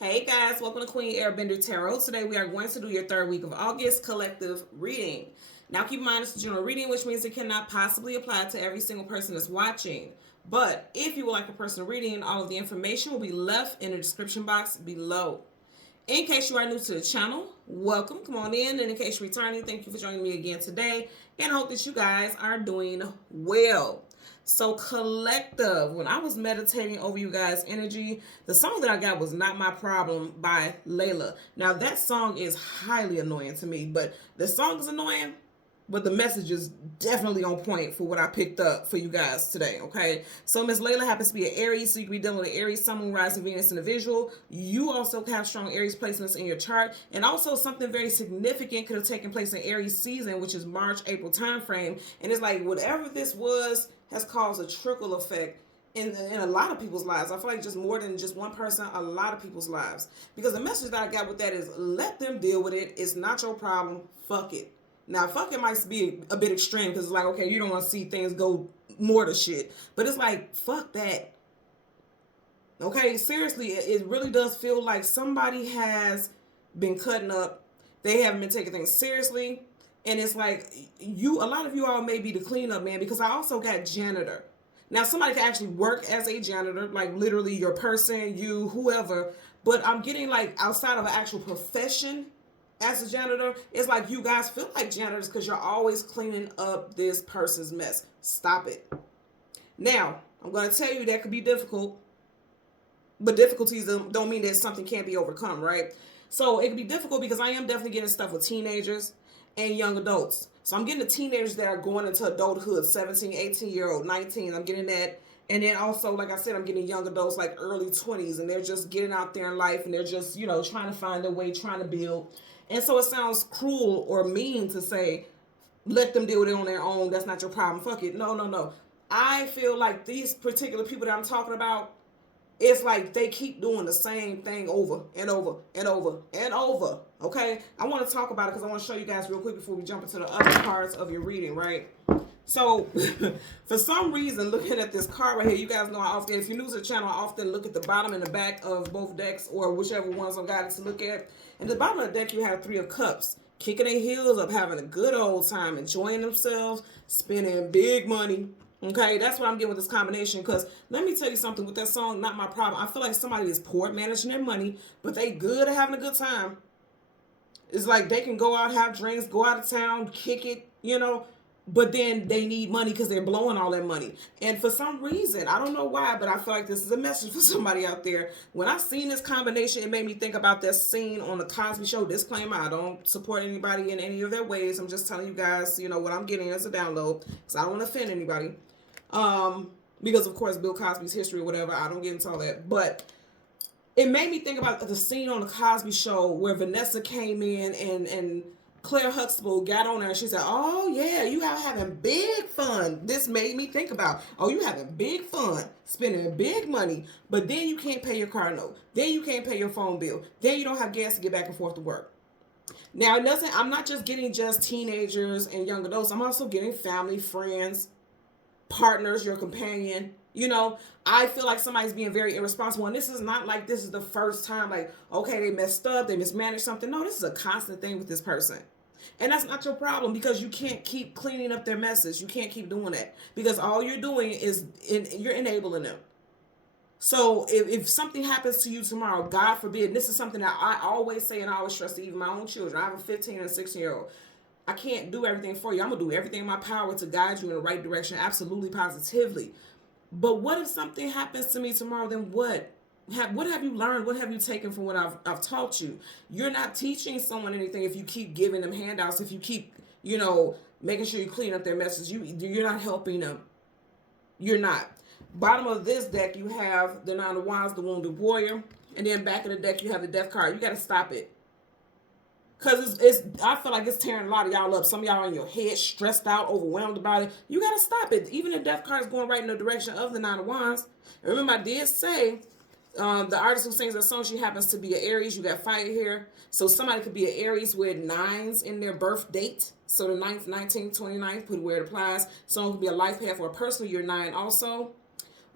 Hey guys, welcome to Queen Airbender Tarot. Today we are going to do your third week of August collective reading. Now keep in mind it's a general reading, which means it cannot possibly apply to every single person that's watching. But if you would like a personal reading, all of the information will be left in the description box below. In case you are new to the channel, welcome, come on in. And in case you're returning, thank you for joining me again today. And I hope that you guys are doing well. So collective, when I was meditating over you guys' energy, the song that I got was Not My Problem by Layla. Now that song is highly annoying to me, but the song is annoying, but the message is definitely on point for what I picked up for you guys today, okay? So Miss Layla happens to be an Aries, so you can be dealing with an Aries, Sun, Moon, Rising, Venus individual. You also have strong Aries placements in your chart, and also something very significant could have taken place in Aries season, which is March, April time frame, and it's like whatever this was has caused a trickle effect in a lot of people's lives. I feel like just more than just one person, a lot of people's lives. Because the message that I got with that is let them deal with it. It's not your problem. Fuck it. Now, fuck it might be a bit extreme because it's like, okay, you don't want to see things go more to shit. But it's like, fuck that. Okay, seriously, it really does feel like somebody has been cutting up. They haven't been taking things seriously. And it's like, a lot of you all may be the cleanup man because I also got janitor. Now, somebody can actually work as a janitor, like literally your person, you, whoever. But I'm getting like outside of an actual profession as a janitor, it's like you guys feel like janitors because you're always cleaning up this person's mess. Stop it. Now, I'm going to tell you that could be difficult, but difficulties don't mean that something can't be overcome, right? So it can be difficult because I am definitely getting stuff with teenagers and young adults. So I'm getting the teenagers that are going into adulthood, 17, 18-year-old, 19. I'm getting that. And then also, like I said, I'm getting young adults like early 20s, and they're just getting out there in life, and they're just, trying to find their way, trying to build. And so it sounds cruel or mean to say, let them deal with it on their own. That's not your problem. Fuck it. No, no, no. I feel like these particular people that I'm talking about, it's like they keep doing the same thing over and over and over and over. Okay? I want to talk about it because I want to show you guys real quick before we jump into the other parts of your reading, right? So, for some reason, looking at this card right here, you guys know I often, if you're new to the channel, I often look at the bottom and the back of both decks or whichever ones I've got to look at. And the bottom of the deck, you have Three of Cups, kicking their heels up, having a good old time, enjoying themselves, spending big money. Okay, that's what I'm getting with this combination. Because let me tell you something with that song, Not My Problem. I feel like somebody is poor at managing their money, but they good at having a good time. It's like they can go out, have drinks, go out of town, kick it, but then they need money because they're blowing all that money. And for some reason, I don't know why, but I feel like this is a message for somebody out there. When I seen this combination, it made me think about that scene on the Cosby Show. Disclaimer, I don't support anybody in any of their ways. I'm just telling you guys, what I'm getting as a download because I don't want to offend anybody. Because, of course, Bill Cosby's history or whatever, I don't get into all that. But it made me think about the scene on the Cosby Show where Vanessa came in and Claire Huxtable got on her and she said, oh yeah, you are having big fun. This made me think about, oh, you having big fun, spending big money, but then you can't pay your car note. Then you can't pay your phone bill. Then you don't have gas to get back and forth to work. Now, I'm not just getting just teenagers and young adults. I'm also getting family, friends, partners, your companion. I feel like somebody's being very irresponsible. And this is not like this is the first time, like, okay, they messed up, they mismanaged something. No, this is a constant thing with this person. And that's not your problem because you can't keep cleaning up their messes. You can't keep doing that because all you're doing is you're enabling them. So if something happens to you tomorrow, God forbid, and this is something that I always say and I always stress to even my own children. I have a 15 and a 16-year-old. I can't do everything for you. I'm going to do everything in my power to guide you in the right direction, absolutely, positively. But what if something happens to me tomorrow? Then what? What have you learned? What have you taken from what I've taught you? You're not teaching someone anything if you keep giving them handouts, if you keep, making sure you clean up their messes. You're not helping them. You're not. Bottom of this deck, you have the Nine of Wands, the Wounded Warrior. And then back of the deck, you have the Death card. You got to stop it. Because I feel like it's tearing a lot of y'all up. Some of y'all in your head, stressed out, overwhelmed about it. You got to stop it. Even the Death card is going right in the direction of the Nine of Wands. And remember, I did say the artist who sings that song, she happens to be an Aries. You got fire here. So somebody could be an Aries with 9s in their birth date. So the 9th, 19th, 29th, put where it applies. Someone could be a life path or a personal year 9 also.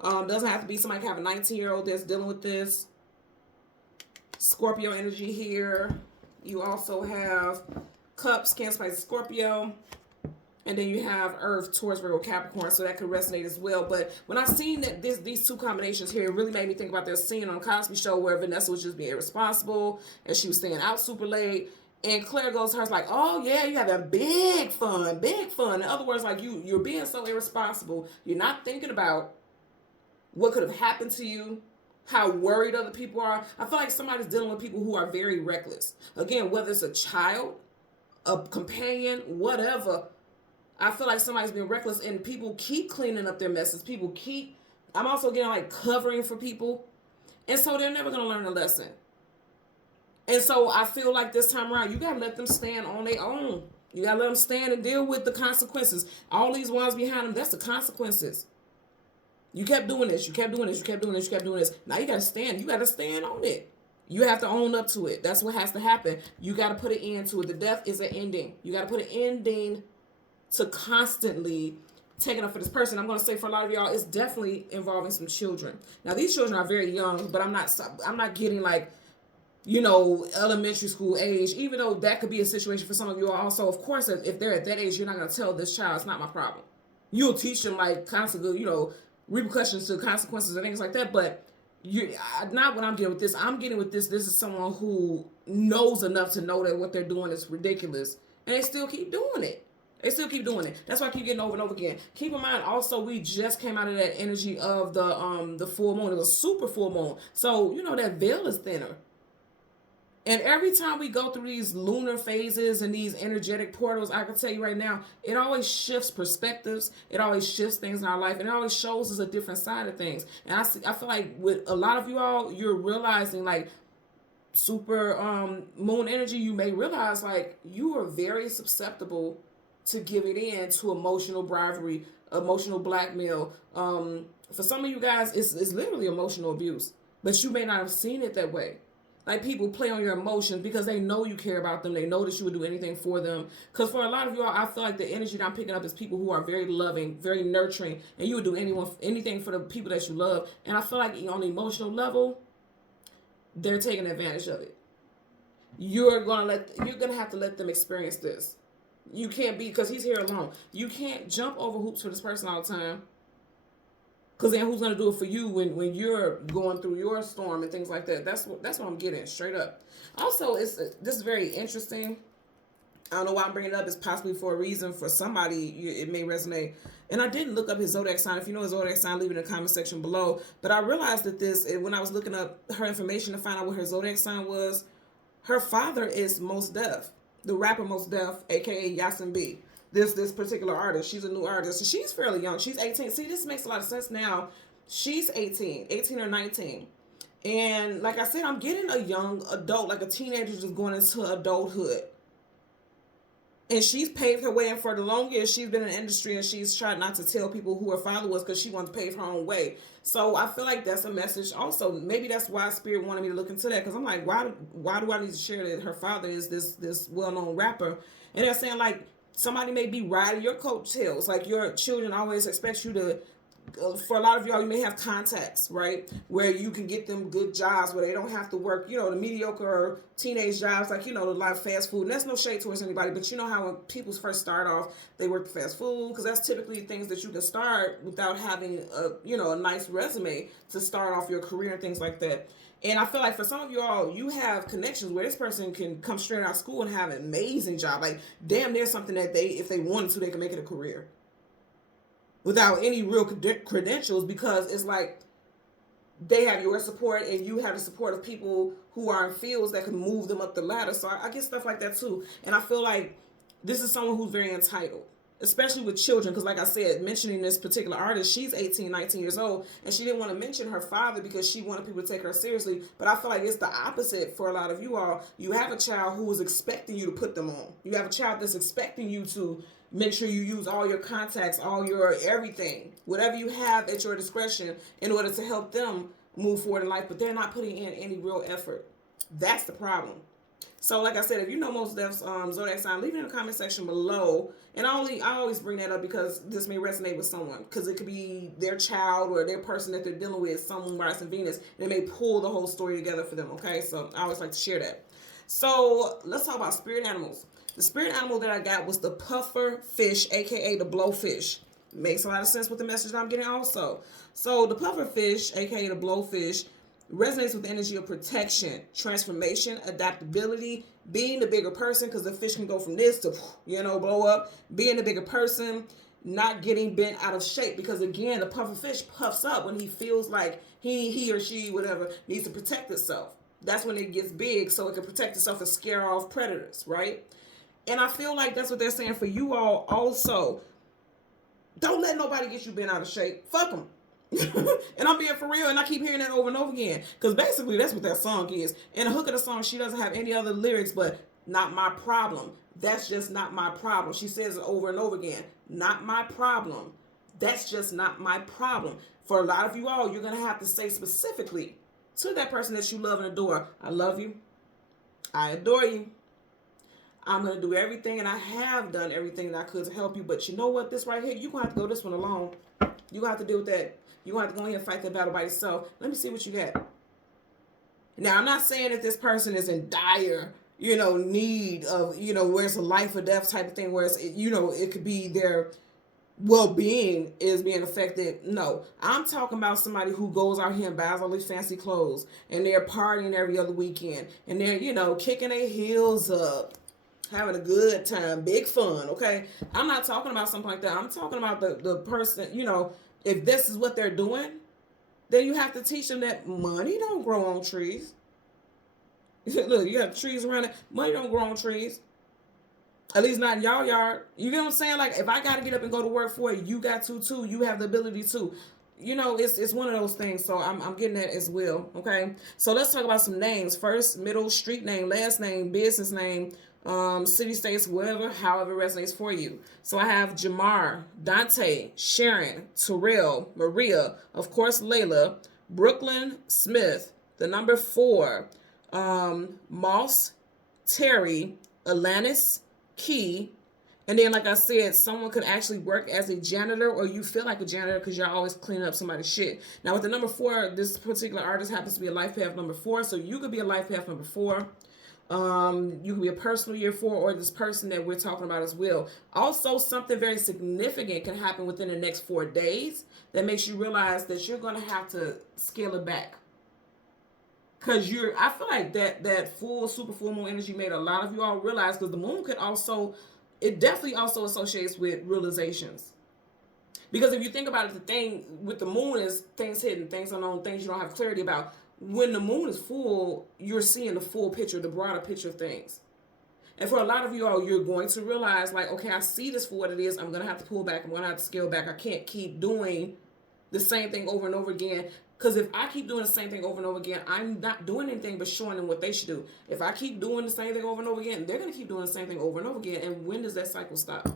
Doesn't have to be somebody can have a 19-year-old that's dealing with this. Scorpio energy here. You also have Cups, Cancer, Pisces, Scorpio. And then you have Earth, Taurus, Virgo, Capricorn, so that could resonate as well. But when I seen that these two combinations here, it really made me think about that scene on Cosby Show where Vanessa was just being irresponsible and she was staying out super late. And Claire goes to her like, oh yeah, you have a big fun, big fun. In other words, like you're being so irresponsible. You're not thinking about what could have happened to you, how worried other people are. I feel like somebody's dealing with people who are very reckless. Again, whether it's a child, a companion, whatever. I feel like somebody's being reckless and people keep cleaning up their messes. I'm also getting like covering for people. And so they're never going to learn a lesson. And so I feel like this time around, you got to let them stand on their own. You got to let them stand and deal with the consequences. All these ones behind them, that's the consequences. You kept doing this. You kept doing this. You kept doing this. You kept doing this. Now you got to stand. You got to stand on it. You have to own up to it. That's what has to happen. You got to put an end to it. The death is an ending. You got to put an ending to constantly taking up for this person. I'm going to say for a lot of y'all, it's definitely involving some children. Now, these children are very young, but I'm not getting like, elementary school age, even though that could be a situation for some of you all. Also, of course, if they're at that age, you're not going to tell this child, it's not my problem. You'll teach them like constantly, repercussions to consequences and things like that. But not what I'm getting with this. I'm getting with this. This is someone who knows enough to know that what they're doing is ridiculous. And they still keep doing it. That's why I keep getting over and over again. Keep in mind, also, we just came out of that energy of the full moon. It was a super full moon. So, that veil is thinner. And every time we go through these lunar phases and these energetic portals, I can tell you right now, it always shifts perspectives. It always shifts things in our life. And it always shows us a different side of things. And I feel like with a lot of you all, you're realizing like super moon energy, you may realize like you are very susceptible to giving in to emotional bribery, emotional blackmail. For some of you guys, it's literally emotional abuse. But you may not have seen it that way. Like people play on your emotions because they know you care about them. They know that you would do anything for them. Because for a lot of you all, I feel like the energy that I'm picking up is people who are very loving, very nurturing, and you would do anything for the people that you love. And I feel like on the emotional level, they're taking advantage of it. You're gonna have to let them experience this. You can't because he's here alone. You can't jump over hoops for this person all the time. Because then who's going to do it for you when you're going through your storm and things like that? That's what I'm getting, straight up. Also, this is very interesting. I don't know why I'm bringing it up. It's possibly for a reason. For somebody, it may resonate. And I didn't look up his zodiac sign. If you know his zodiac sign, leave it in the comment section below. But I realized that when I was looking up her information to find out what her zodiac sign was, her father is Mos Def, the rapper Mos Def, a.k.a. Yasin B. This particular artist. She's a new artist. So she's fairly young. She's 18. See, this makes a lot of sense now. She's 18 or 19. And like I said, I'm getting a young adult, like a teenager just going into adulthood. And she's paved her way, and for the longest, she's been in the industry, and she's tried not to tell people who her father was because she wants to pave her own way. So I feel like that's a message also. Maybe that's why Spirit wanted me to look into that, because I'm like, why do I need to share that her father is this well-known rapper? And they're saying, like, somebody may be riding your coattails. Like, your children always expect you to, for a lot of y'all, you may have contacts, right? Where you can get them good jobs where they don't have to work, the mediocre teenage jobs, like, a lot of fast food. And that's no shade towards anybody, but you know how when people first start off, they work fast food, because that's typically things that you can start without having a nice resume to start off your career and things like that. And I feel like for some of you all, you have connections where this person can come straight out of school and have an amazing job. Like, damn, there's something that if they wanted to, they can make it a career without any real credentials, because it's like they have your support and you have the support of people who are in fields that can move them up the ladder. So I get stuff like that too. And I feel like this is someone who's very entitled, especially with children, because like I said, mentioning this particular artist, she's 18, 19 years old, and she didn't want to mention her father because she wanted people to take her seriously. But I feel like it's the opposite for a lot of you all. You have a child who is expecting you to put them on. You have a child that's expecting you to make sure you use all your contacts, all your everything, whatever you have at your discretion in order to help them move forward in life, but they're not putting in any real effort. That's the problem. So, like I said, if you know most deaths zodiac sign, leave it in the comment section below. And I always bring that up because this may resonate with someone, because it could be their child or their person that they're dealing with, someone Mars and Venus, and it may pull the whole story together for them. Okay, so I always like to share that. So let's talk about spirit animals. The spirit animal that I got was the puffer fish, aka the blowfish. Makes a lot of sense with the message I'm getting also. So the puffer fish, aka the blowfish, resonates with the energy of protection, transformation, adaptability, being the bigger person, because the fish can go from this to, blow up, being the bigger person, not getting bent out of shape, because again, the puffer fish puffs up when he feels like he or she, whatever, needs to protect itself. That's when it gets big, so it can protect itself and scare off predators, right? And I feel like that's what they're saying for you all also. Don't let nobody get you bent out of shape. Fuck them. And I'm being for real, and I keep hearing that over and over again, because basically that's what that song is. And the hook of the song, she doesn't have any other lyrics but not my problem. That's just not my problem. She says it over and over again. Not my problem. That's just not my problem. For a lot of you all, you're going to have to say specifically to that person that you love and adore, I love you. I adore you. I'm going to do everything, and I have done everything that I could to help you. But you know what? This right here, you're going to have to go this one alone. You're going to have to deal with that. You're going to have to go ahead and fight that battle by yourself. Let me see what you got. Now, I'm not saying that this person is in dire, need of, where it's a life or death type of thing, where it's, it could be their well-being is being affected. No, I'm talking about somebody who goes out here and buys all these fancy clothes, and they're partying every other weekend, and they're, kicking their heels up, having a good time, big fun, okay? I'm not talking about something like that. I'm talking about the person, if this is what they're doing, then you have to teach them that money don't grow on trees. Look, you have trees around it. Money don't grow on trees. At least not in y'all yard. You get what I'm saying? Like, if I got to get up and go to work for it, you got to too. You have the ability to. It's one of those things. So I'm getting that as well, okay? So let's talk about some names. First, middle, street name, last name, business name, city, states, wherever, however resonates for you. So I have Jamar, Dante, Sharon, Terrell, Maria, of course, Layla, Brooklyn, Smith, the number 4, Moss, Terry, Alanis, Key, and then, like I said, someone could actually work as a janitor, or you feel like a janitor because you're always cleaning up somebody's shit. Now, with the number 4, this particular artist happens to be a life path number 4, so you could be a life path number 4. You can be a personal year 4, or this person that we're talking about as well. Also, something very significant can happen within the next 4 days that makes you realize that you're going to have to scale it back. Because I feel like that super full moon energy made a lot of you all realize, because the moon could also, it definitely also associates with realizations. Because if you think about it, the thing with the moon is things hidden, things unknown, things you don't have clarity about. When the moon is full, you're seeing the full picture, the broader picture of things. And for a lot of you all, you're going to realize, like, okay, I see this for what it is. I'm going to have to pull back. I'm going to have to scale back. I can't keep doing the same thing over and over again. Because if I keep doing the same thing over and over again, I'm not doing anything but showing them what they should do. If I keep doing the same thing over and over again, they're going to keep doing the same thing over and over again. And when does that cycle stop?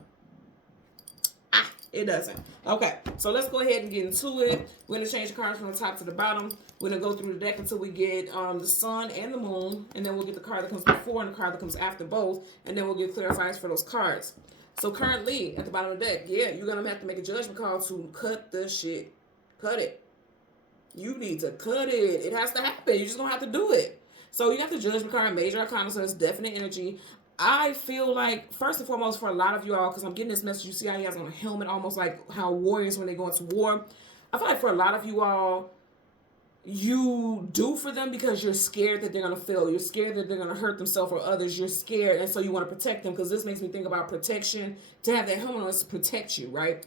It doesn't. Okay, so let's go ahead and get into it. We're going to change the cards from the top to the bottom. We're going to go through the deck until we get the sun and the moon. And then we'll get the card that comes before and the card that comes after both. And then we'll get clarifiers for those cards. So currently, at the bottom of the deck, yeah, you're going to have to make a judgment call to cut the shit. Cut it. You need to cut it. It has to happen. You're just going to have to do it. So you got the judgment card, major arcana, so it's definite energy. I feel like, first and foremost, for a lot of you all, because I'm getting this message, you see how he has on a helmet, almost like how warriors when they go into war. I feel like for a lot of you all, you do for them because you're scared that they're going to fail. You're scared that they're going to hurt themselves or others. You're scared, and so you want to protect them, because this makes me think about protection. To have that helmet on is to protect you, right?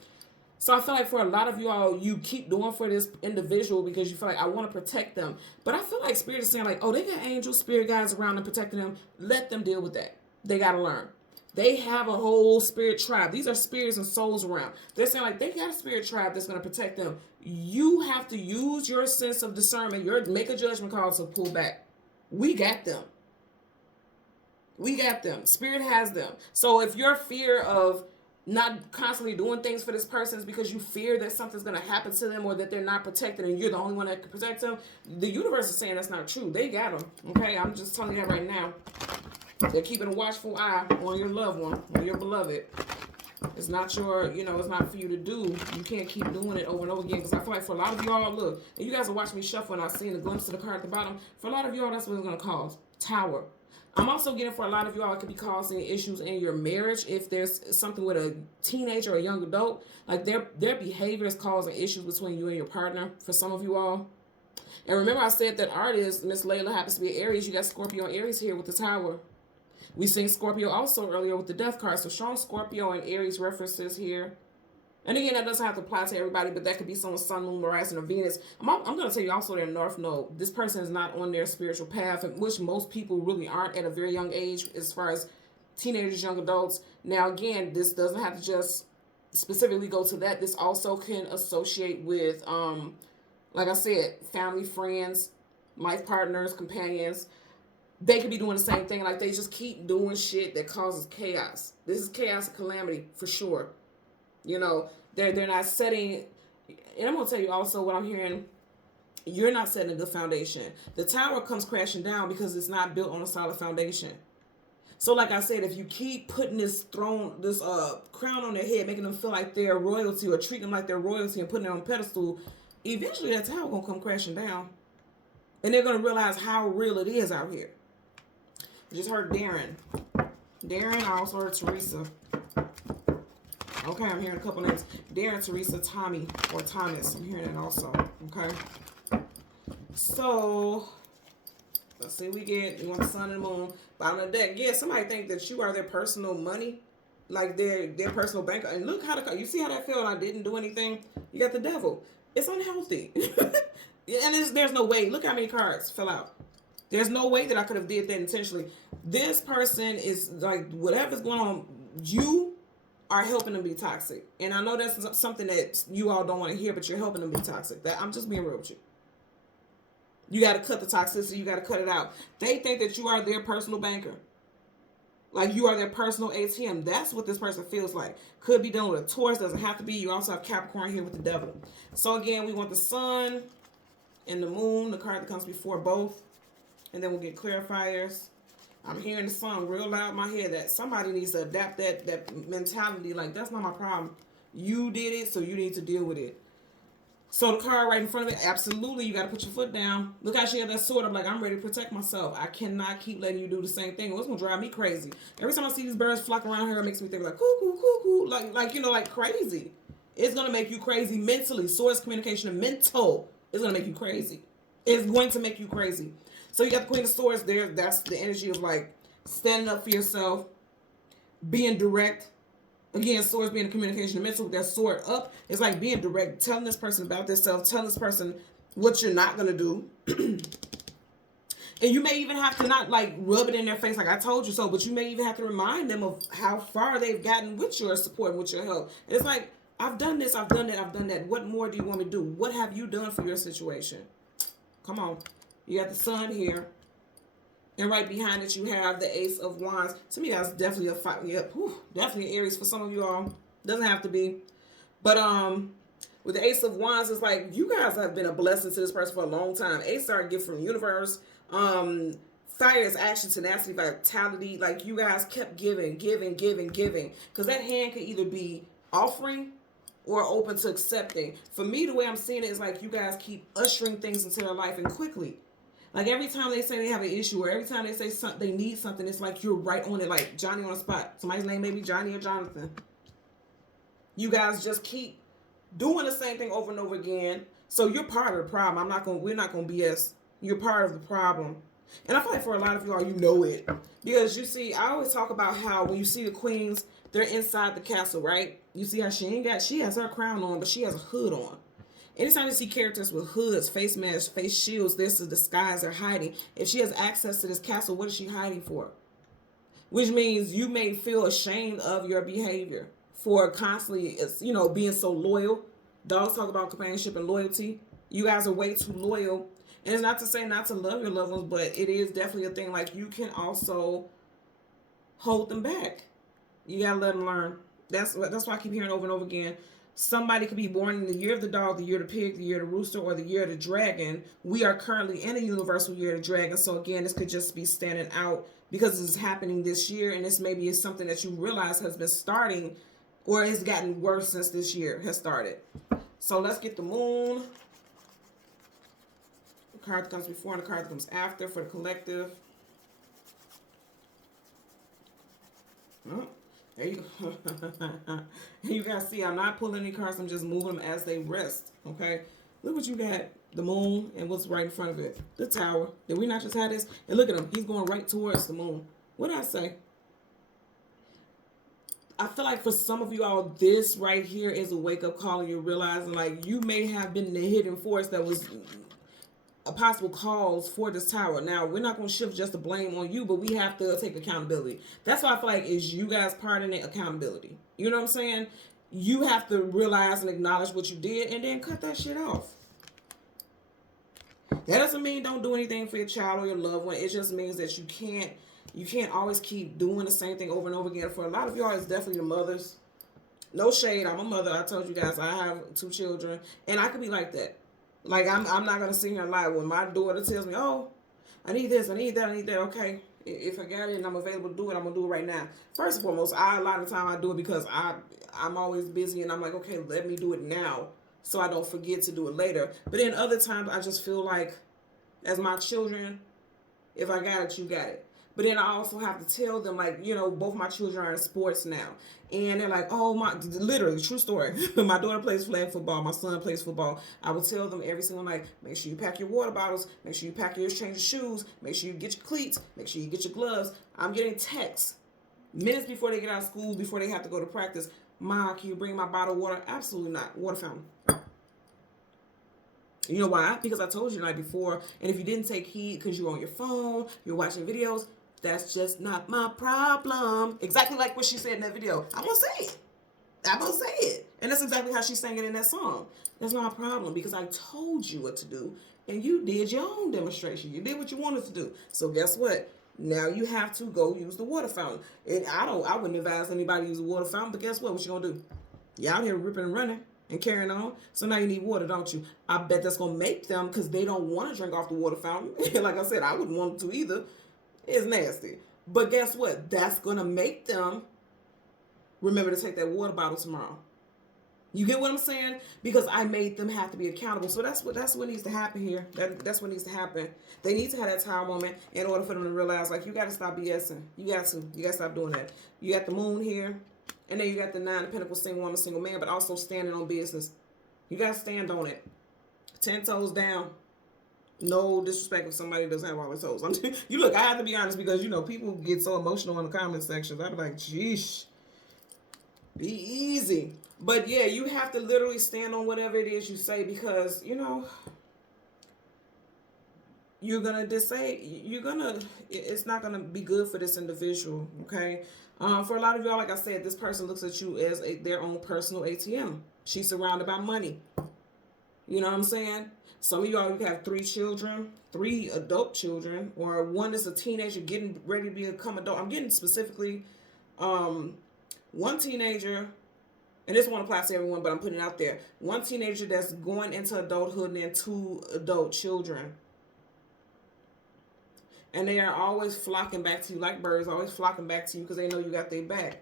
So I feel like for a lot of you all, you keep doing for this individual because you feel like, I want to protect them. But I feel like Spirit is saying, like, oh, they got angels, spirit guides around them protecting them. Let them deal with that. They got to learn. They have a whole spirit tribe. These are spirits and souls around. They're saying, like, they got a spirit tribe that's going to protect them. You have to use your sense of discernment, make a judgment call to pull back. We got them. We got them. Spirit has them. So if your fear of not constantly doing things for this person is because you fear that something's going to happen to them or that they're not protected and you're the only one that can protect them, the universe is saying that's not true. They got them. Okay, I'm just telling you that right now. They're keeping a watchful eye on your loved one, on your beloved. It's not your, it's not for you to do. You can't keep doing it over and over again. Because I feel like for a lot of y'all, look, and you guys are watching me shuffle and I've seen a glimpse of the card at the bottom. For a lot of y'all, that's what it's going to cause. Tower. I'm also getting for a lot of y'all, it could be causing issues in your marriage. If there's something with a teenager or a young adult, like their behavior is causing issues between you and your partner for some of you all. And remember I said that artist, Miss Layla, happens to be Aries. You got Scorpio and Aries here with the Tower. We seen Scorpio also earlier with the Death card. So strong Scorpio and Aries references here. And again, that doesn't have to apply to everybody, but that could be someone's Sun, Moon, Horizon, or Venus. I'm going to tell you also their North Node. This person is not on their spiritual path, which most people really aren't at a very young age as far as teenagers, young adults. Now, again, this doesn't have to just specifically go to that. This also can associate with, like I said, family, friends, life partners, companions. They could be doing the same thing. Like they just keep doing shit that causes chaos. This is chaos and calamity for sure. They're not setting, and I'm going to tell you also what I'm hearing, you're not setting a good foundation. The tower comes crashing down because it's not built on a solid foundation. So like I said, if you keep putting this crown on their head, making them feel like they're royalty or treating them like they're royalty and putting them on a pedestal, eventually that tower going to come crashing down. And they're going to realize how real it is out here. I just heard Darren. I also heard Teresa. Okay, I'm hearing a couple names. Darren, Teresa, Tommy, or Thomas. I'm hearing it also. Okay. So, let's see. You want the sun and the moon. Bottom of the deck. Yeah, somebody think that you are their personal money. Like their personal banker. And look how you see how that felt. I didn't do anything. You got the devil. It's unhealthy. And there's no way. Look how many cards fell out. There's no way that I could have did that intentionally. This person is like, whatever's going on, you are helping them be toxic. And I know that's something that you all don't want to hear, but you're helping them be toxic. I'm just being real with you. You got to cut the toxicity. You got to cut it out. They think that you are their personal banker. Like you are their personal ATM. That's what this person feels like. Could be done with a Taurus. Doesn't have to be. You also have Capricorn here with the devil. So again, we want the sun and the moon, the card that comes before both. And then we'll get clarifiers. I'm hearing the song real loud in my head that somebody needs to adapt that mentality. Like, that's not my problem. You did it, so you need to deal with it. So the card right in front of it, absolutely, you got to put your foot down. Look how she had that sword. I'm like, I'm ready to protect myself. I cannot keep letting you do the same thing. It's going to drive me crazy. Every time I see these birds flocking around here, it makes me think like, cuckoo, cuckoo, like crazy. It's going to make you crazy mentally. Source communication and mental is going to make you crazy. It's going to make you crazy. So you got the Queen of Swords there. That's the energy of like standing up for yourself, being direct. Again, swords being the communication and mental with that sword up. It's like being direct, telling this person about themselves, telling this person what you're not going to do. And you may even have to not like rub it in their face like I told you so, but you may even have to remind them of how far they've gotten with your support and with your help. And it's like, I've done this, I've done that, I've done that. What more do you want me to do? What have you done for your situation? Come on. You got the sun here. And right behind it, you have the Ace of Wands. Some of you guys definitely are fighting. Yep, definitely Aries for some of you all. Doesn't have to be. But with the Ace of Wands, it's like you guys have been a blessing to this person for a long time. Ace are a gift from the universe. Fire is action, tenacity, vitality. Like you guys kept giving. Because that hand could either be offering or open to accepting. For me, the way I'm seeing it is like you guys keep ushering things into their life and quickly. Like every time they say they have an issue or every time they say they need something, it's like you're right on it, like Johnny on the spot. Somebody's name may be Johnny or Jonathan. You guys just keep doing the same thing over and over again. So you're part of the problem. We're not gonna BS. You're part of the problem. And I feel like for a lot of y'all, you know it. Because you see, I always talk about how when you see the queens, they're inside the castle, right? You see how she has her crown on, but she has a hood on. Anytime you see characters with hoods, face masks, face shields, this is disguise, they're hiding. If she has access to this castle, what is she hiding for? Which means you may feel ashamed of your behavior for constantly, being so loyal. Dogs talk about companionship and loyalty. You guys are way too loyal. And it's not to say not to love your loved ones, but it is definitely a thing. Like you can also hold them back. You gotta let them learn. That's why I keep hearing over and over again. Somebody could be born in the year of the dog, the year of the pig, the year of the rooster, or the year of the dragon. We are currently in a universal year of the dragon. So again, this could just be standing out because this is happening this year, and this maybe is something that you realize has been starting or has gotten worse since this year has started. So let's get the moon. The card that comes before and the card that comes after for the collective. Oh, there you go. You guys see, I'm not pulling any cards. I'm just moving them as they rest. Okay. Look what you got. The moon and what's right in front of it. The tower. Did we not just have this? And look at him. He's going right towards the moon. What did I say? I feel like for some of you all, this right here is a wake-up call, and you're realizing like you may have been the hidden force that was a possible cause for this tower. Now, we're not going to shift just the blame on you, but we have to take accountability. That's why I feel like is you guys part in it, accountability. You know what I'm saying? You have to realize and acknowledge what you did and then cut that shit off. That doesn't mean don't do anything for your child or your loved one. It just means that you can't always keep doing the same thing over and over again. For a lot of y'all, it's definitely the mothers. No shade. I'm a mother. I told you guys I have 2 children, and I could be like that. Like, I'm not going to sit here and lie. When my daughter tells me, oh, I need this, I need that, okay. If I got it and I'm available to do it, I'm going to do it right now. First and foremost, a lot of the time I do it because I'm always busy, and I'm like, okay, let me do it now so I don't forget to do it later. But then other times I just feel like, as my children, if I got it, you got it. But then I also have to tell them, like, you know, both my children are in sports now. And they're like, oh, literally, true story. My daughter plays flag football. My son plays football. I would tell them every single night, make sure you pack your water bottles. Make sure you pack your change of shoes. Make sure you get your cleats. Make sure you get your gloves. I'm getting texts minutes before they get out of school, before they have to go to practice. Ma, can you bring my bottle of water? Absolutely not. Water fountain. You know why? Because I told you the night before, and if you didn't take heed because you're on your phone, you're watching videos, that's just not my problem. Exactly like what she said in that video. I'm going to say it. I'm going to say it. And that's exactly how she sang it in that song. That's not a problem because I told you what to do, and you did your own demonstration. You did what you wanted to do. So guess what? Now you have to go use the water fountain. And I wouldn't advise anybody to use a water fountain, but guess what? What you going to do? You out here ripping and running and carrying on. So now you need water, don't you? I bet that's going to make them, because they don't want to drink off the water fountain. Like I said, I wouldn't want them to either. It's nasty. But guess what? That's going to make them remember to take that water bottle tomorrow. You get what I'm saying? Because I made them have to be accountable. So that's what needs to happen here. That's what needs to happen. They need to have that tower moment in order for them to realize, like, you got to stop BSing. You got to stop doing that. You got the moon here. And then you got the 9 of Pentacles, single woman, single man, but also standing on business. You got to stand on it. 10 toes down. No disrespect if somebody doesn't have all their toes. You look, I have to be honest because, you know, people get so emotional in the comment sections. I'd be like, geesh, be easy. But yeah, you have to literally stand on whatever it is you say because, you know, it's not going to be good for this individual, okay? For a lot of y'all, like I said, this person looks at you as their own personal ATM. She's surrounded by money. You know what I'm saying? Some of y'all, you have 3 children, 3 adult children, or one is a teenager getting ready to become adult. I'm getting specifically one teenager, and this won't apply to everyone, but I'm putting it out there. One teenager that's going into adulthood and then 2 adult children. And they are always flocking back to you like birds, always flocking back to you because they know you got their back.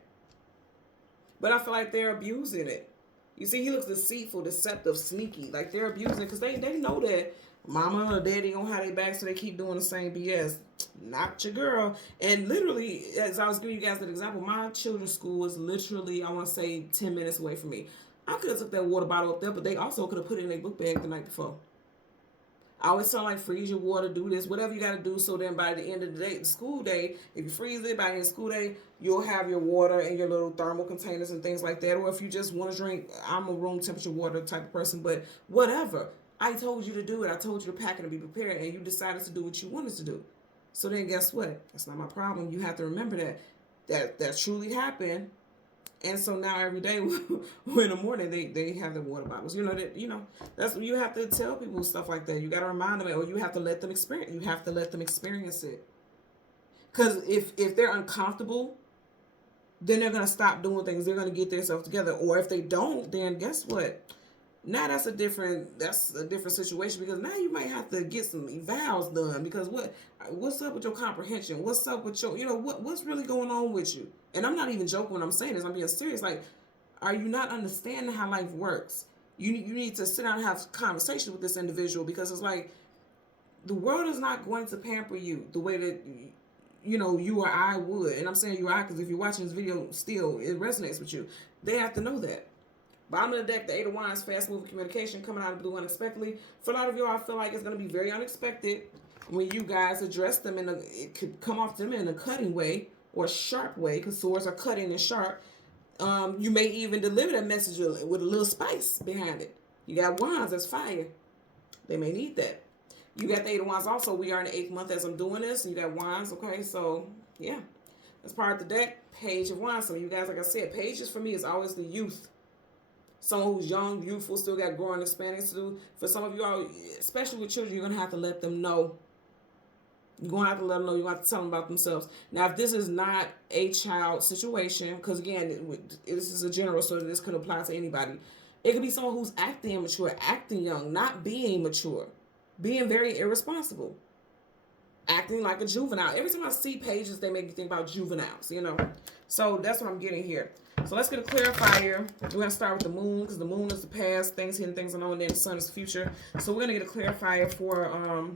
But I feel like they're abusing it. You see, he looks deceitful, deceptive, sneaky. Like they're abusing it because they know that mama or daddy don't have their back, so they keep doing the same BS. Not your girl. And literally, as I was giving you guys that example, my children's school was literally, I want to say, 10 minutes away from me. I could have took that water bottle up there, but they also could have put it in their book bag the night before. I always tell like freeze your water, do this, whatever you got to do. So then by the end of the day, the school day, if you freeze it by the end of the school day, you'll have your water in your little thermal containers and things like that. Or if you just want to drink, I'm a room temperature water type of person, but whatever. I told you to do it. I told you to pack it and be prepared, and you decided to do what you wanted to do. So then guess what? That's not my problem. You have to remember that truly happened. And so now every day in the morning they have their water bottles. That's you have to tell people stuff like that. You got to remind them, or you have to let them experience. You have to let them experience it. Because if they're uncomfortable, then they're gonna stop doing things. They're gonna get themselves together. Or if they don't, then guess what? Now that's a different situation, because now you might have to get some evals done, because what's up with your comprehension? What's up with your, what's really going on with you? And I'm not even joking when I'm saying this. I'm being serious. Like, are you not understanding how life works? You need to sit down and have conversation with this individual, because it's like the world is not going to pamper you the way that you or I would. And I'm saying you or I because if you're watching this video, still it resonates with you. They have to know that. Bottom of the deck, the Eight of Wands, fast moving communication coming out of the blue unexpectedly. For a lot of you, I feel like it's going to be very unexpected when you guys address them it could come off them in a cutting way or sharp way, because swords are cutting and sharp. You may even deliver that message with a little spice behind it. You got Wands, that's fire. They may need that. You got the Eight of Wands also. We are in the 8th month as I'm doing this. You got Wands, okay? So, yeah. That's part of the deck. Page of Wands. So, you guys, like I said, pages for me is always the youth. Someone who's young, youthful, still got growing, expanding to do. For some of you all, especially with children, you're going to have to let them know. You're going to have to let them know. You're going to have to tell them about themselves. Now, if this is not a child situation, because, again, this is a general, so this could apply to anybody. It could be someone who's acting immature, acting young, not being mature, being very irresponsible, acting like a juvenile. Every time I see pages, they make me think about juveniles, So that's what I'm getting here. So let's get a clarifier. We're going to start with the moon, because the moon is the past, things hidden, things unknown, and then the sun is the future. So we're going to get a clarifier for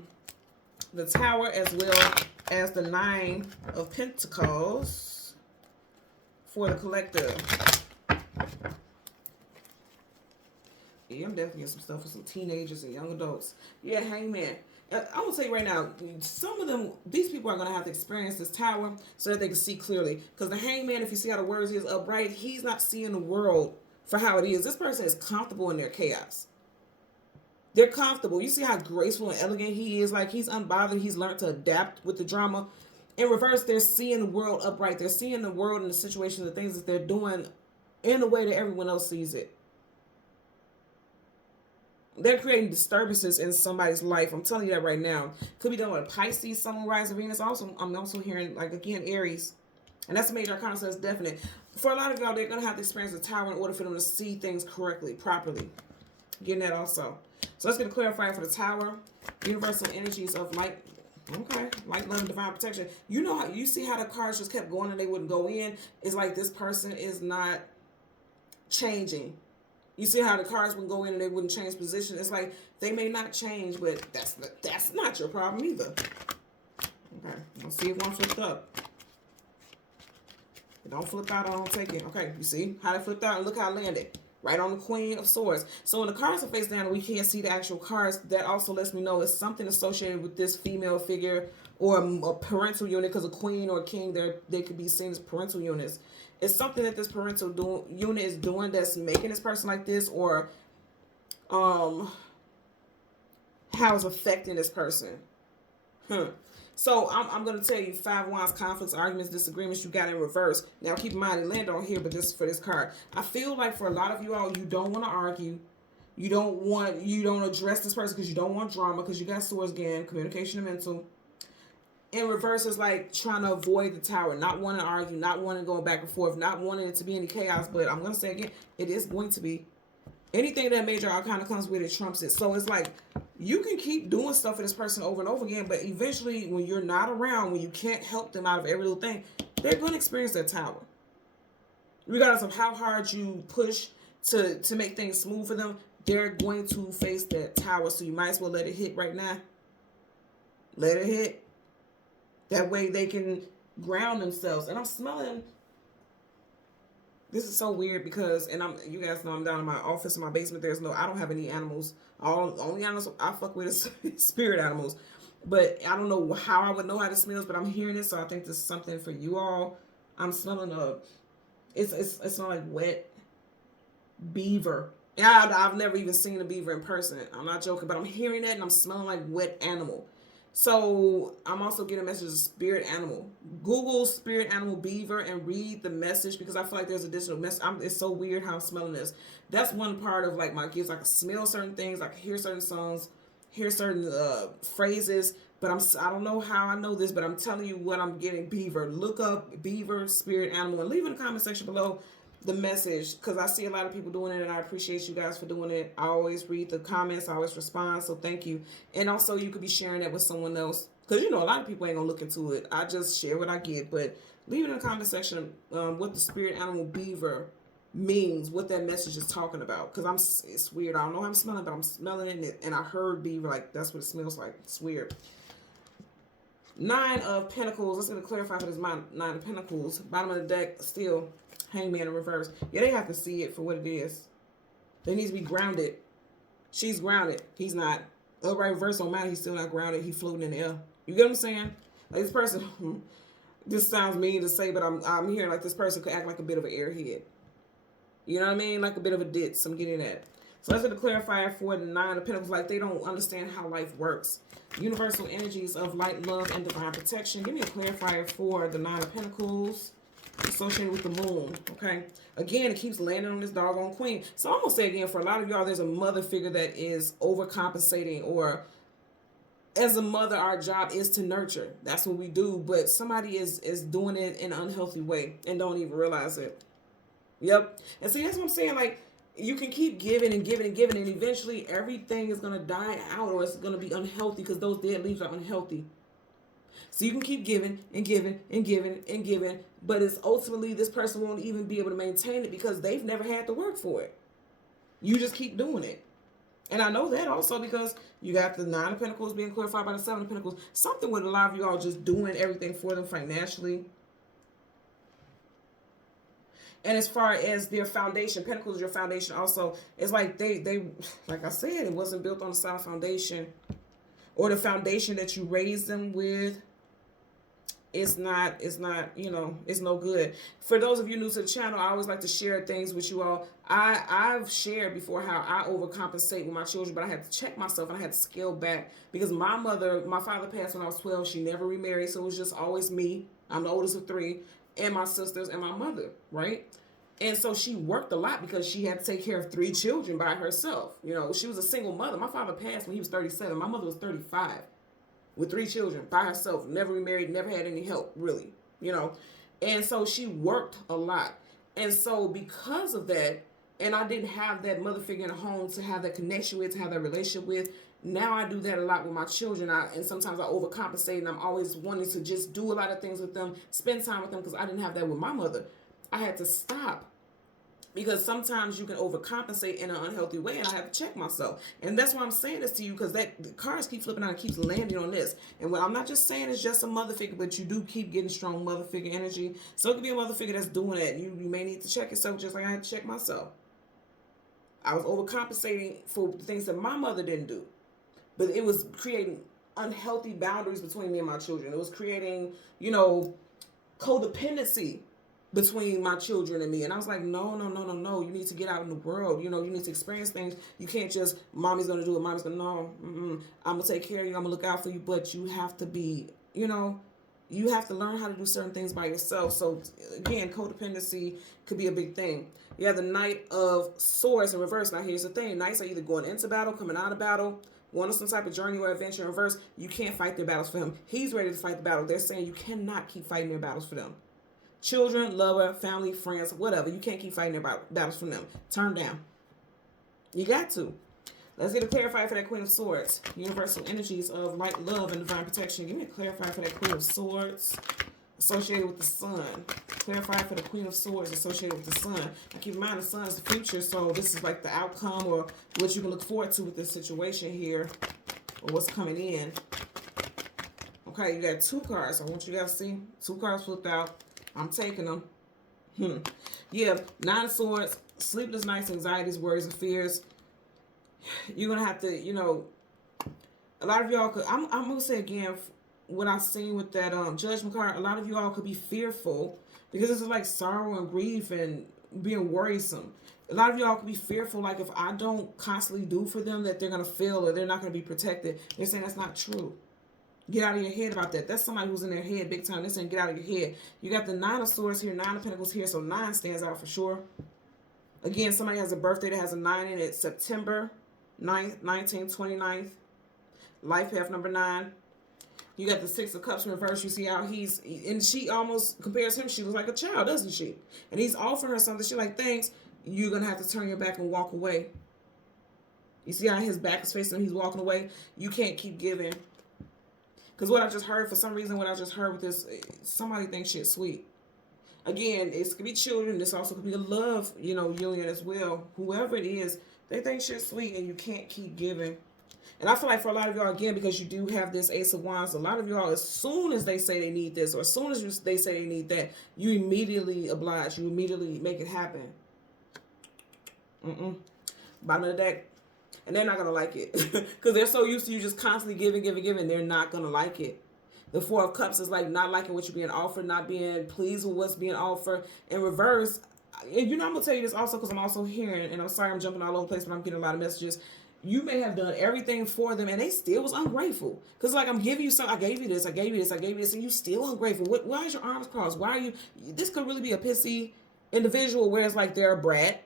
the Tower, as well as the 9 of Pentacles for the collective. Yeah, I'm definitely getting some stuff for some teenagers and young adults. Yeah, Hangman. I'm going to tell you right now, some of them, these people are going to have to experience this Tower so that they can see clearly. Because the Hangman, if you see how the words is upright, he's not seeing the world for how it is. This person is comfortable in their chaos. They're comfortable. You see how graceful and elegant he is. Like, he's unbothered. He's learned to adapt with the drama. In reverse, they're seeing the world upright. They're seeing the world and the situation, the things that they're doing in the way that everyone else sees it. They're creating disturbances in somebody's life. I'm telling you that right now. Could be done with Pisces, Sun, Rising, Venus. I'm also hearing, like, again, Aries. And that's a major arcana, so that's definite. For a lot of y'all, they're going to have to experience the Tower in order for them to see things correctly, properly. Getting that also. So let's get a clarifier for the Tower. Universal energies of light. Okay. Light, love, and divine protection. You know how you see how the cards just kept going and they wouldn't go in? It's like this person is not changing. You see how the cards would go in and they wouldn't change position. It's like they may not change, but that's not your problem either. Okay, let's see if one flipped up. Don't flip out, I don't take it. Okay, you see how it flipped out, and look how it landed. Right on the Queen of Swords. So when the cards are face down and we can't see the actual cards, that also lets me know it's something associated with this female figure or a parental unit, because a queen or a king, they could be seen as parental units. It's something that this parental unit is doing that's making this person like this, or how it's affecting this person. So I'm going to tell you 5 Wands, conflicts, arguments, disagreements you got in reverse. Now keep in mind, it landed on here, but just for this card. I feel like for a lot of you all, you don't want to argue. You don't address this person because you don't want drama, because you got swords again, communication and mental. In reverse is like trying to avoid the Tower, not wanting to argue, not wanting to go back and forth, not wanting it to be any chaos. But I'm going to say again, it is going to be. Anything that major arcana comes with it trumps it. So it's like you can keep doing stuff for this person over and over again, but eventually when you're not around, when you can't help them out of every little thing, they're going to experience that Tower. Regardless of how hard you push to make things smooth for them, they're going to face that Tower. So you might as well let it hit right now. Let it hit. That way they can ground themselves. And I'm smelling. This is so weird because, and you guys know I'm down in my office in my basement. I don't have any animals. Only animals I fuck with is spirit animals. But I don't know how I would know how this smells, but I'm hearing it, so I think this is something for you all. I'm smelling it smells like wet beaver. Yeah, I've never even seen a beaver in person. I'm not joking, but I'm hearing that and I'm smelling like wet animal. So I'm also getting a message of spirit animal. Google spirit animal beaver and read the message, because I feel like there's additional message. It's so weird how I'm smelling this. That's one part of like my gifts. I can smell certain things. I can hear certain songs, hear certain phrases. But I don't know how I know this, but I'm telling you what I'm getting. Beaver. Look up beaver, spirit animal, and leave in the comment section below the message, because I see a lot of people doing it, and I appreciate you guys for doing it. I always read the comments, I always respond, so thank you. And also, you could be sharing that with someone else, because a lot of people ain't gonna look into it. I just share what I get, but leave it in the comment section what the spirit animal beaver means, what that message is talking about, because it's weird. I don't know how I'm smelling, but I'm smelling it, and I heard beaver, like that's what it smells like. It's weird. Nine of Pentacles. Let's get to clarify for this Nine of Pentacles. Bottom of the deck, still Hangman in reverse. Yeah, they have to see it for what it is. They need to be grounded. She's grounded. He's not. Upright reverse don't matter. He's still not grounded. He's floating in the air. You get what I'm saying? Like this person, this sounds mean to say, but I'm hearing like this person could act like a bit of an airhead. You know what I mean? Like a bit of a ditz. I'm getting that. So let's get the clarifier for the Nine of Pentacles. Like they don't understand how life works. Universal energies of light, love, and divine protection. Give me a clarifier for the Nine of Pentacles associated with the moon. Okay. Again, it keeps landing on this doggone queen. So I'm going to say again, for a lot of y'all, there's a mother figure that is overcompensating, or as a mother, our job is to nurture. That's what we do. But somebody is doing it in an unhealthy way and don't even realize it. Yep. And see, that's what I'm saying. Like, you can keep giving and giving and giving, and eventually everything is going to die out, or it's going to be unhealthy, because those dead leaves are unhealthy. So you can keep giving and giving and giving and giving, but it's ultimately this person won't even be able to maintain it because they've never had to work for it. You just keep doing it. And I know that also because you got the Nine of Pentacles being clarified by the Seven of Pentacles. Something with a lot of you all just doing everything for them financially. And as far as their foundation, Pentacles is your foundation also. It's like they like I said, it wasn't built on a solid foundation. Or the foundation that you raised them with, it's not, it's no good. For those of you new to the channel, I always like to share things with you all. I've shared before how I overcompensate with my children, but I had to check myself and I had to scale back because my father passed when I was 12. She never remarried, so it was just always me. I'm the oldest of three, and my sisters and my mother, right? And so she worked a lot because she had to take care of 3 children by herself. She was a single mother. My father passed when he was 37. My mother was 35 with 3 children by herself, never remarried, never had any help, really, And so she worked a lot. And so because of that, and I didn't have that mother figure in the home to have that connection with, to have that relationship with, now I do that a lot with my children. And sometimes I overcompensate, and I'm always wanting to just do a lot of things with them, spend time with them, because I didn't have that with my mother. I had to stop because sometimes you can overcompensate in an unhealthy way, and I have to check myself. And that's why I'm saying this to you, because the cards keep flipping out and keeps landing on this. And what I'm not just saying is just a mother figure, but you do keep getting strong mother figure energy. So it could be a mother figure that's doing that. You may need to check yourself just like I had to check myself. I was overcompensating for things that my mother didn't do. But it was creating unhealthy boundaries between me and my children. It was creating, codependency between my children and me. And I was like, no. You need to get out in the world. You need to experience things. You can't just, mommy's going to do it. Mommy's going to, no. I'm going to take care of you. I'm going to look out for you. But you have to be, you have to learn how to do certain things by yourself. So again, codependency could be a big thing. You have the Knight of Swords in reverse. Now here's the thing. Knights are either going into battle, coming out of battle, going on some type of journey or adventure in reverse. You can't fight their battles for him. He's ready to fight the battle. They're saying you cannot keep fighting their battles for them. Children, lover, family, friends, whatever. You can't keep fighting their battles for them. Turn down. You got to. Let's get a clarifier for that Queen of Swords. Universal energies of light, love, and divine protection. Give me a clarifier for that Queen of Swords associated with the Sun. Clarifier for the Queen of Swords associated with the Sun. Now keep in mind the Sun is the future, so this is like the outcome or what you can look forward to with this situation here, or what's coming in. Okay, you got 2 cards. I want you guys to see 2 cards flipped out. I'm taking them. Yeah, 9 of Swords, sleepless nights, anxieties, worries, and fears. You're going to have to, a lot of y'all could, I'm going to say again, what I've seen with that Judgment card, a lot of you all could be fearful because this is like sorrow and grief and being worrisome. A lot of y'all could be fearful, like if I don't constantly do for them, that they're going to fail or they're not going to be protected. They're saying that's not true. Get out of your head about that. That's somebody who's in their head big time. They're saying get out of your head. You got the 9 of Swords here, 9 of Pentacles here, so 9 stands out for sure. Again, somebody has a birthday that has a 9 in it. September 9th, 19th, 29th. Life path number 9. You got the Six of Cups in reverse. You see how and she almost compares him. She looks like a child, doesn't she? And he's offering her something. She's like, thanks. You're going to have to turn your back and walk away. You see how his back is facing him? He's walking away. You can't keep giving. Because what I just heard, for some reason, what I just heard with this, somebody thinks shit's sweet. Again, it could be children. This also could be a love, union as well. Whoever it is, they think shit's sweet and you can't keep giving. And I feel like for a lot of y'all, again, because you do have this Ace of Wands, a lot of y'all, as soon as they say they need this, or as soon as they say they need that, you immediately oblige. You immediately make it happen. Bottom of the deck. And they're not going to like it. Because they're so used to you just constantly giving. They're not going to like it. The Four of Cups is like not liking what you're being offered, not being pleased with what's being offered. In reverse, and I'm going to tell you this also because I'm also hearing, and I'm sorry I'm jumping all over the place, but I'm getting a lot of messages. You may have done everything for them, and they still was ungrateful. Because, like, I'm giving you something. I gave you this, and you still ungrateful. Why is your arms crossed? Why are you... This could really be a pissy individual where it's like they're a brat.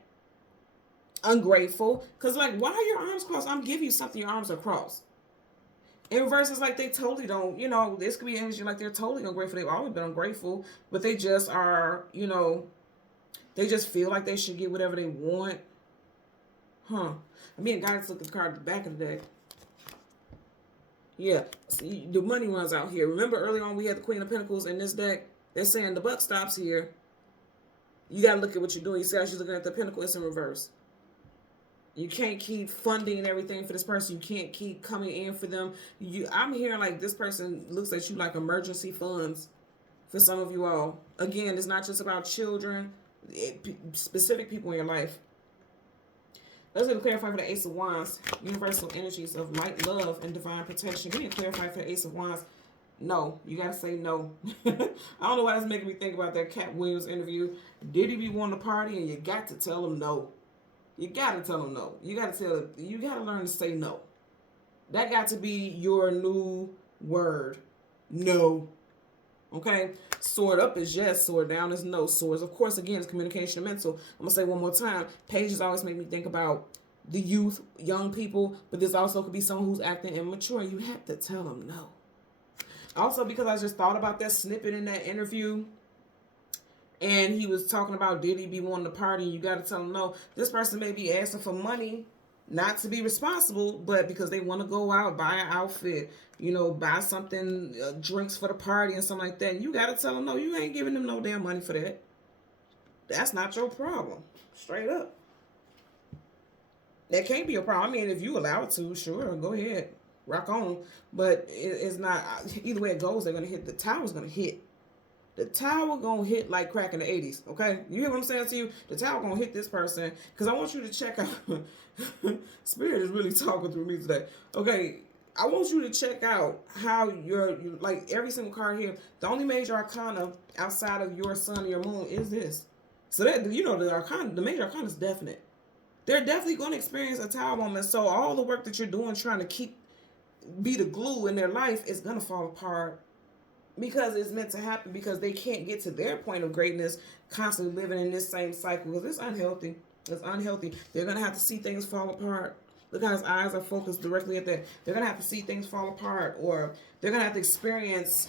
Ungrateful. Because, like, why are your arms crossed? I'm giving you something, your arms are crossed. In reverse, it's like they totally don't, this could be energy like they're totally ungrateful. They've always been ungrateful, but they just are, they just feel like they should get whatever they want. I mean, guys, look at the card at the back of the deck. Yeah, see, the money runs out here. Remember earlier on we had the Queen of Pentacles in this deck? They're saying the buck stops here. You got to look at what you're doing. You see how she's looking at the Pentacle, it's in reverse. You can't keep funding everything for this person. You can't keep coming in for them. I'm hearing like this person looks at you like emergency funds for some of you all. Again, it's not just about children, specific people in your life. Let's get to clarify for the Ace of Wands. Universal energies of light, love, and divine protection. We need to clarify for the Ace of Wands. No. You got to say no. I don't know why that's making me think about that Cat Williams interview. Did he be wanting to party? And you got to tell him no. You got to tell him no. You got to learn to say no. That got to be your new word. No. Okay? Sword up is yes. Sword down is no. Swords, of course, again, is communication and mental. I'm going to say one more time. Pages always make me think about the youth, young people, but this also could be someone who's acting immature. You have to tell them no. Also, because I just thought about that snippet in that interview, and he was talking about did he be wanting to party, you got to tell him no. This person may be asking for money, not to be responsible, but because they want to go out, buy an outfit, buy something, drinks for the party and something like that. And you got to tell them no, you ain't giving them no damn money for that. That's not your problem. Straight up. That can't be a problem. I mean, if you allow it to, sure, go ahead. Rock on. But it's not, either way it goes, they're going to hit, the tower's going to hit. The tower gonna hit like crack in the 80s, okay? You hear what I'm saying to you? The tower gonna hit this person, because I want you to check out, Spirit is really talking through me today. Okay, I want you to check out how you're like every single card here, the only major arcana outside of your sun and your moon is this. So that, the major arcana is definite. They're definitely gonna experience a tower moment, so all the work that you're doing trying to be the glue in their life is gonna fall apart. Because it's meant to happen, because they can't get to their point of greatness constantly living in this same cycle. Because it's unhealthy. It's unhealthy. They're going to have to see things fall apart. Look how his eyes are focused directly at that. They're going to have to see things fall apart, or they're going to have to experience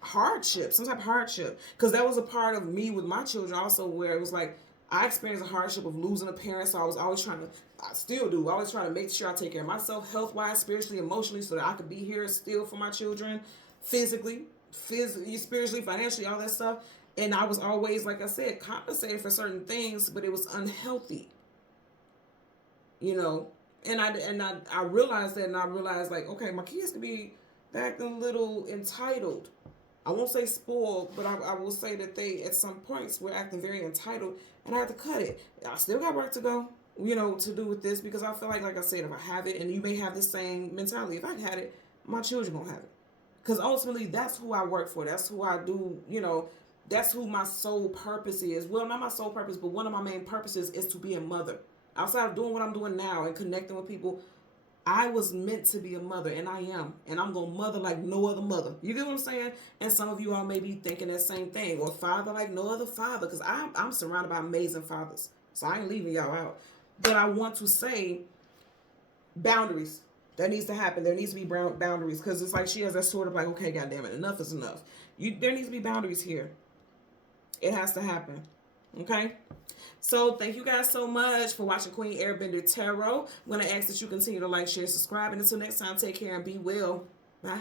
hardship, some type of hardship. Because that was a part of me with my children also, where it was like I experienced a hardship of losing a parent. So I was always I still do, always trying to make sure I take care of myself health-wise, spiritually, emotionally, so that I could be here still for my children. Physically, spiritually, financially, all that stuff. And I was always, like I said, compensated for certain things, but it was unhealthy. And I realized that, and I realized, like, okay, my kids could be acting a little entitled. I won't say spoiled, but I will say that they, at some points, were acting very entitled, and I had to cut it. I still got work to go, to do with this, because I feel like I said, if I have it, and you may have the same mentality, if I had it, my children gonna have it. Because ultimately, that's who I work for. That's who I do, that's who my sole purpose is. Well, not my sole purpose, but one of my main purposes is to be a mother. Outside of doing what I'm doing now and connecting with people, I was meant to be a mother, and I am. And I'm going to mother like no other mother. You get what I'm saying? And some of you all may be thinking that same thing. Or father like no other father. Because I'm surrounded by amazing fathers. So I ain't leaving y'all out. But I want to say boundaries. That needs to happen. There needs to be boundaries, because it's like she has that sort of like, okay, goddamn it, enough is enough. There needs to be boundaries here. It has to happen. Okay? So thank you guys so much for watching Queen Airbender Tarot. I'm going to ask that you continue to like, share, subscribe. And until next time, take care and be well. Bye.